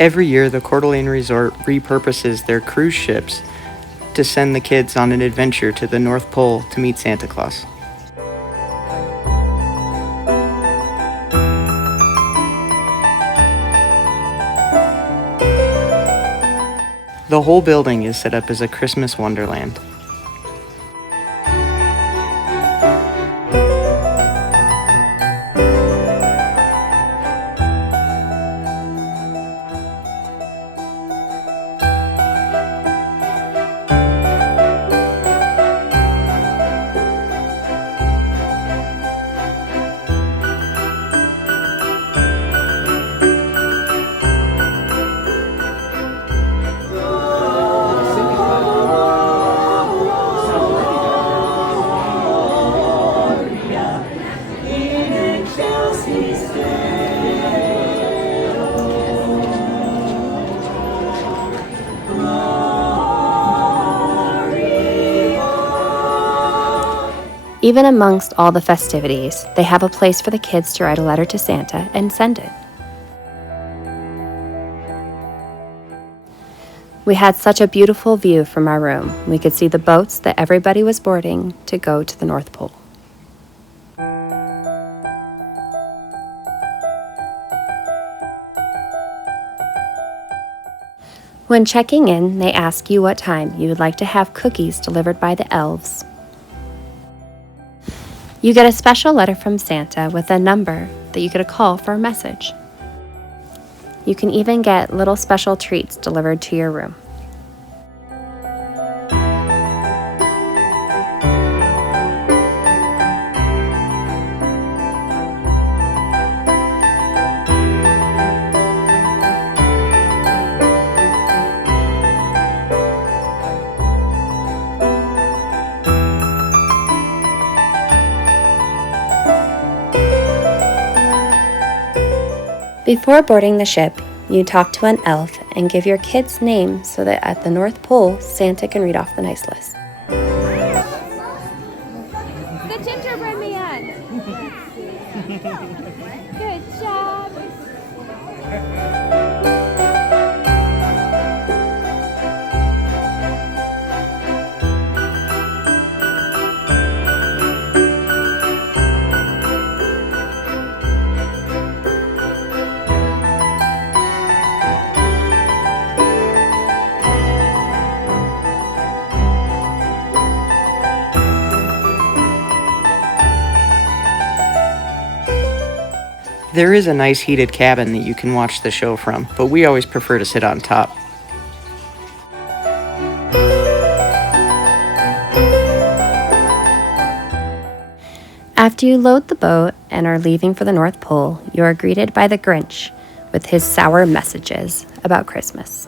Every year, the Coeur d'Alene Resort repurposes their cruise ships to send the kids on an adventure to the North Pole to meet Santa Claus. The whole building is set up as a Christmas wonderland. Even amongst all the festivities, they have a place for the kids to write a letter to Santa and send it. We had such a beautiful view from our room. We could see the boats that everybody was boarding to go to the North Pole. When checking in, they ask you what time you would like to have cookies delivered by the elves. You get a special letter from Santa with a number that you could call for a message. You can even get little special treats delivered to your room. Before boarding the ship, you talk to an elf and give your kid's name so that at the North Pole, Santa can read off the nice list. The gingerbread man! Good job! There is a nice heated cabin that you can watch the show from, but we always prefer to sit on top. After you load the boat and are leaving for the North Pole, you are greeted by the Grinch with his sour messages about Christmas.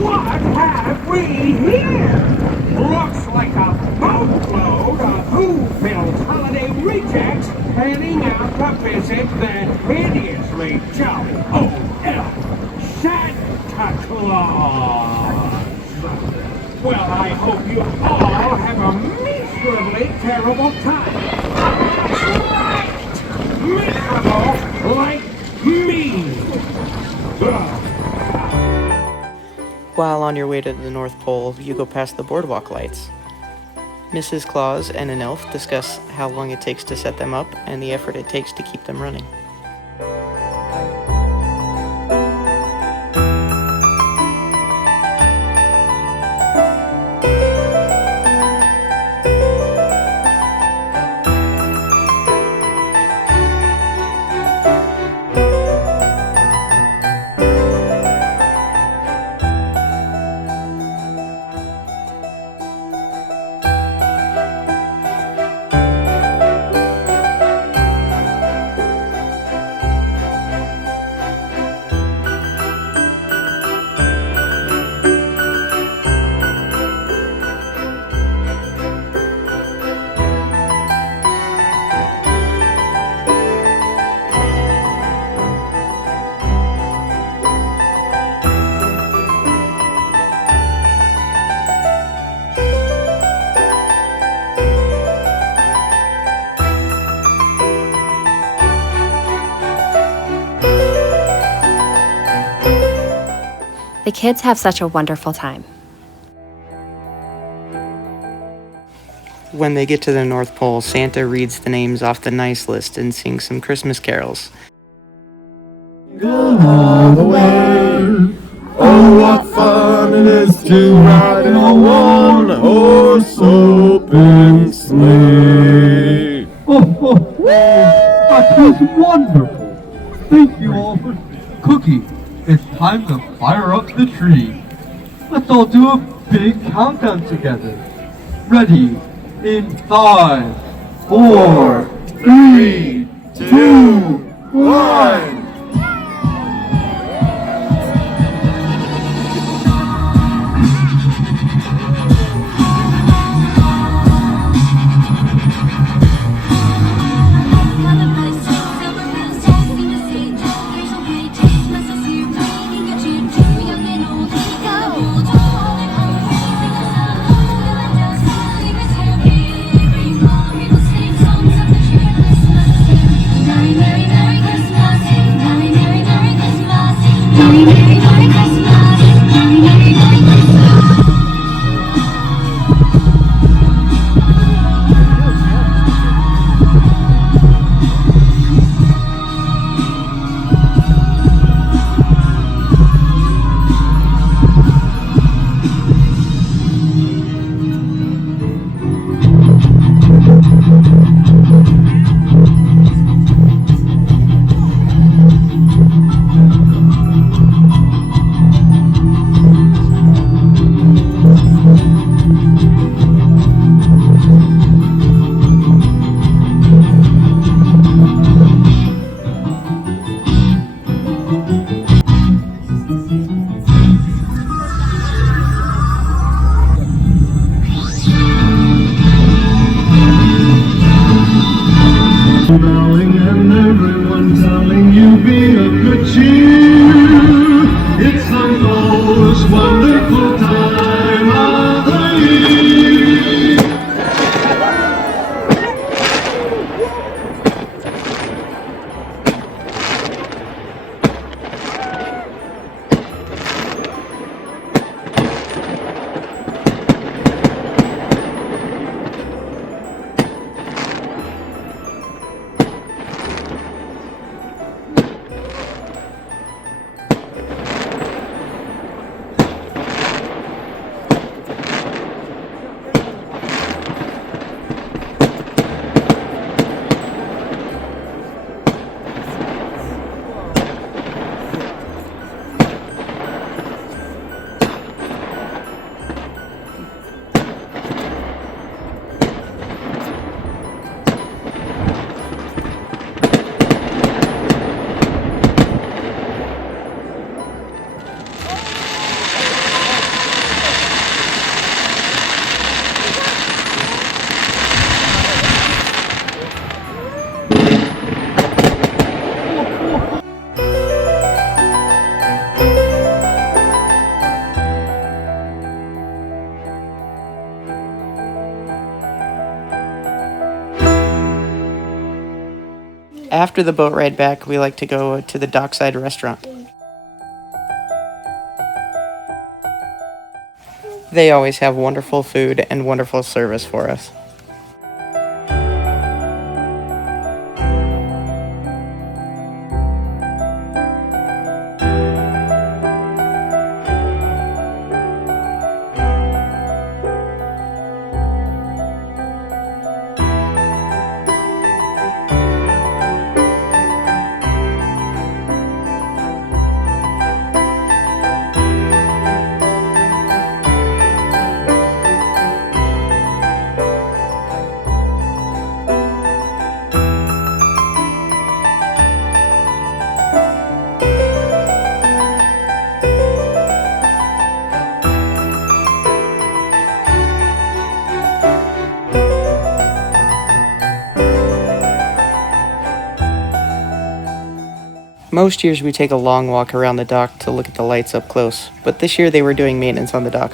What have we here? Looks like a boatload of who-filled holiday rejects heading out to visit the hideously jolly old elf, Santa Claus. Well, I hope you all have a miserably terrible time. Miserable like me. While on your way to the North Pole, you go past the boardwalk lights. Mrs. Claus and an elf discuss how long it takes to set them up and the effort it takes to keep them running. The kids have such a wonderful time. When they get to the North Pole, Santa reads the names off the nice list and sings some Christmas carols. Go all the way. Oh, what fun it is to ride in a one-horse open sleigh. Oh, that was wonderful. Thank you all for Cookie. It's time to fire up the tree. Let's all do a big countdown together. Ready? In 5, 4, 3, 2, 1. Smiling and everyone telling you be of good cheer. It's the most wonderful time of the year. After the boat ride back, we like to go to the dockside restaurant. They always have wonderful food and wonderful service for us. Most years we take a long walk around the dock to look at the lights up close, but this year they were doing maintenance on the dock.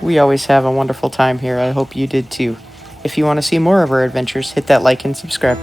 We always have a wonderful time here. I hope you did too. If you want to see more of our adventures, hit that like and subscribe.